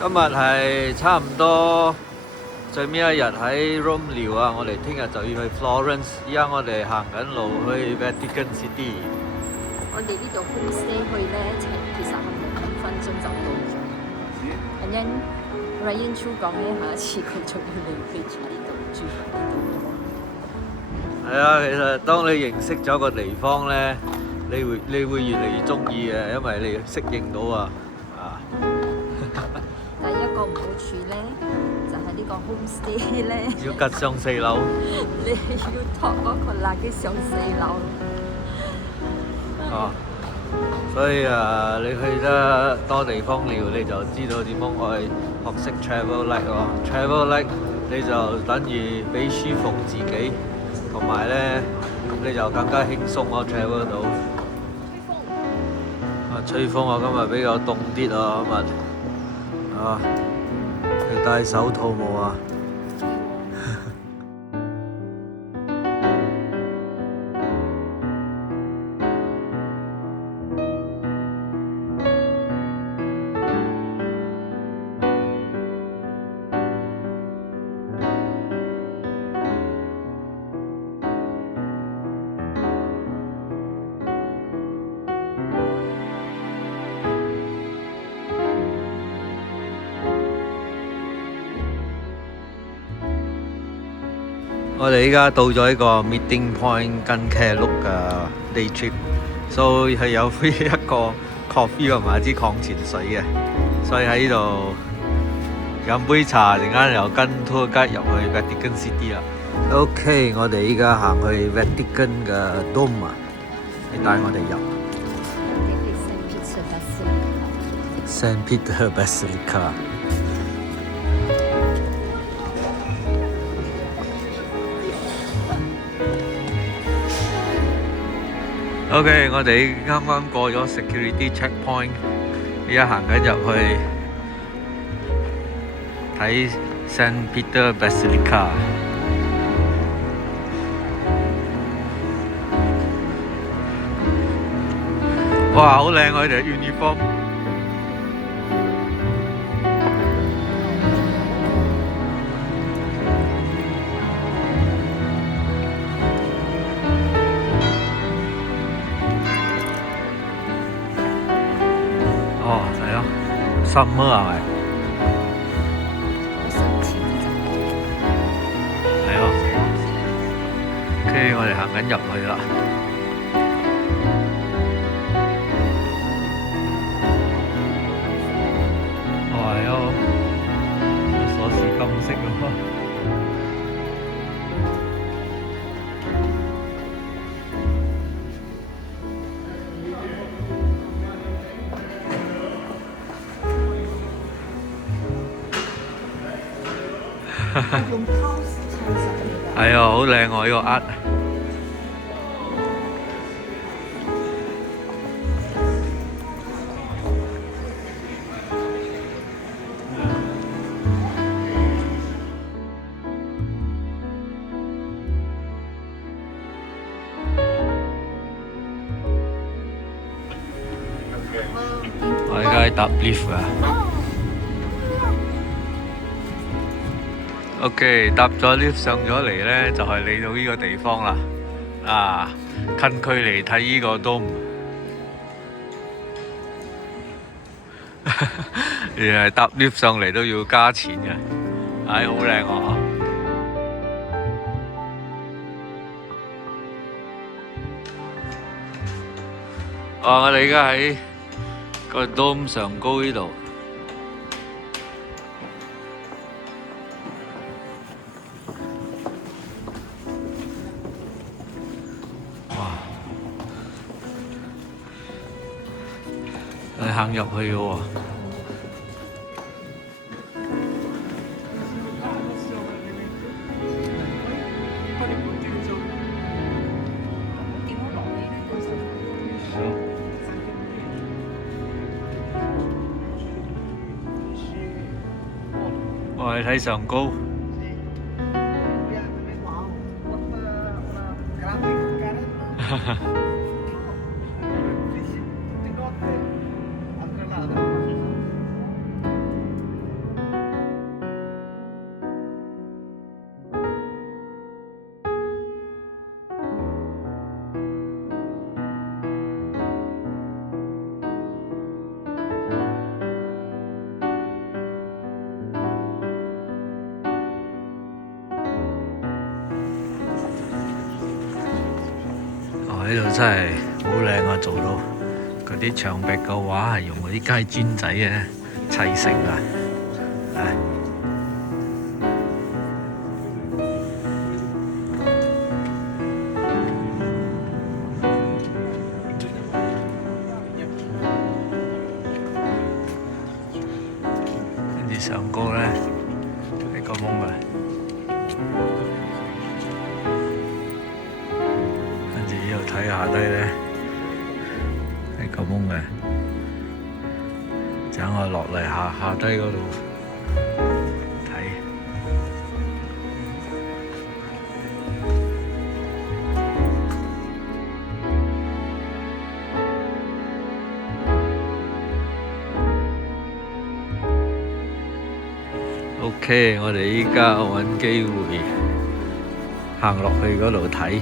今日係差唔多最尾一日喺 Rome 聊啊，我哋聽日就要去 Florence，依家我哋行緊路去 Vatican City。我哋呢度 homestay 去咧，其實係冇5分鐘就到咗。咁樣 Ryan Chu 講咧，下一次佢仲要嚟飛住呢度住喺呢度嘅喎。係啊，其實當你認識咗個地方咧，你會越嚟越中意嘅，因為你適應到啊。第一個唔好處咧，就係呢個 homestay 咧，要吉上4樓。你要托嗰個垃圾上4樓。所以你去得多地方聊，你就知道點樣去學識 travel like 咯。travel like 你就等於俾舒服自己，同埋咧你就更加輕鬆咯 travel 到。吹風啊！今日比較凍啲啊，今日你戴手套冇啊？我哋依家到咗一個 meeting point 跟 Klook 嘅 day trip， 所以係有一個 coffee 同埋一支礦泉水嘅，所以喺呢度飲杯茶，陣間又跟 tour guide 入去 Vatican City 啦。OK， 我哋依家行去 Vatican 嘅 Dome 啊，你帶我哋入。Saint Peter Basilica。OK， 我哋啱啱過咗 security checkpoint， 而家行緊入去睇 Saint Peter Basilica。哇，好靚佢哋 uniform。係咯，summer 係咪？係咯。OK， 我哋行緊入去啦。係咯，鎖匙金色咯。係啊，好靚喎呢個 art。我而家喺搭 lift 啊。OK， 搭咗 lift 上咗嚟呢，就係嚟到呢個地方啦。近距離睇呢個 dome， 原來搭 lift 上嚟都要加錢嘅，好靚喎！我哋而家喺個 dome 上高呢度。你行入去嘅喎。我哋睇上高。真係好靚啊！做到嗰啲牆壁嘅畫係用嗰啲街磚仔嘅砌成啊！唉，跟住上高咧係個夢啊！跟住呢度睇下低咧係個夢嘅，等我落嚟下低嗰度睇。OK， 我哋依家揾機會行落去嗰度睇。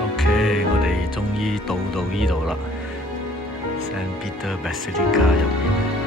OK， 我哋終於到呢度啦 ，Saint Peter Basilica 入面。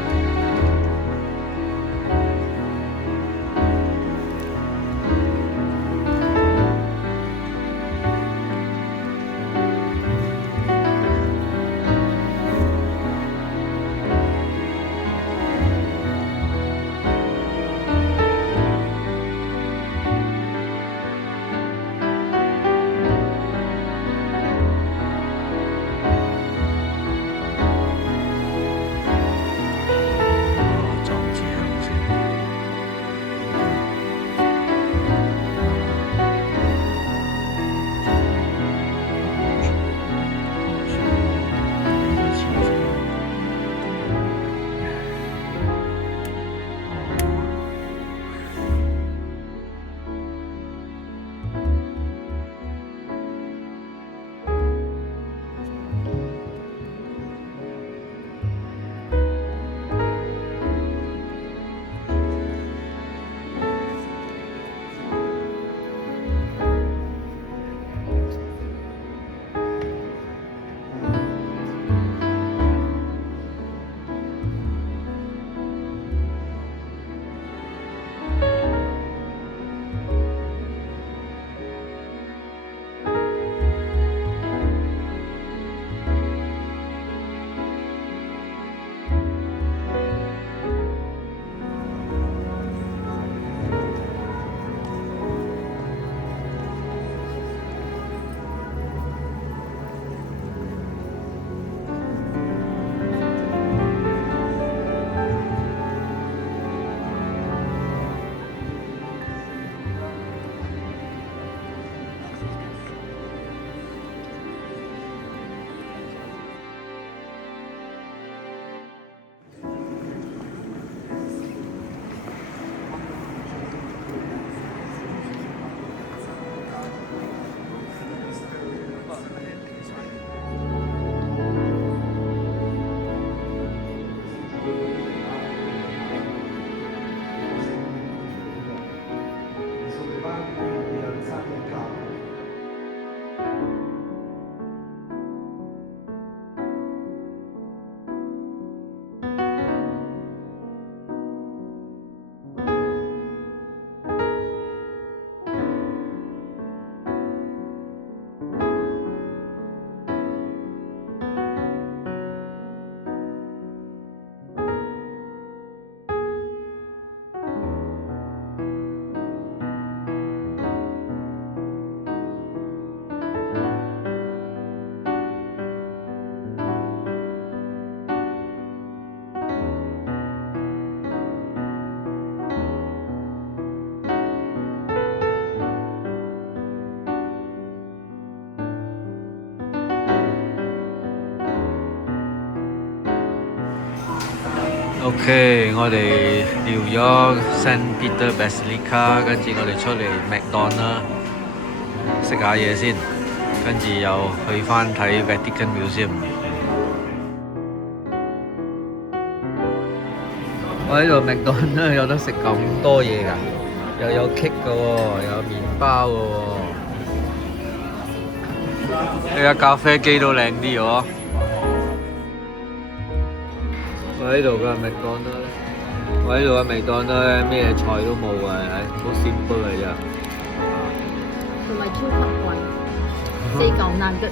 OK， 我哋撩咗 Saint Peter Basilica， 跟住我哋出嚟麥當啦，食下嘢先，跟住又去返睇 Vatican Museum。我喺度麥當啦，有得食咁多嘢㗎，又有 cake 㗎喎，又有麵包㗎喎。呢個咖啡機都靚啲喎。我喺度嘅麥當勞咧，我喺度嘅麥當勞咧，咩菜都冇嘅，好 simple 嘅啫。同埋超級貴，4嚿南吉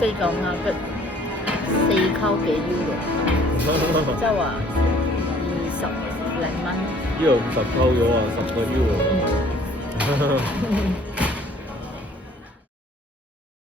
，4嚿南吉，4溝幾 euro， 即係話20零蚊。呢度50溝咗啊，10個 euro。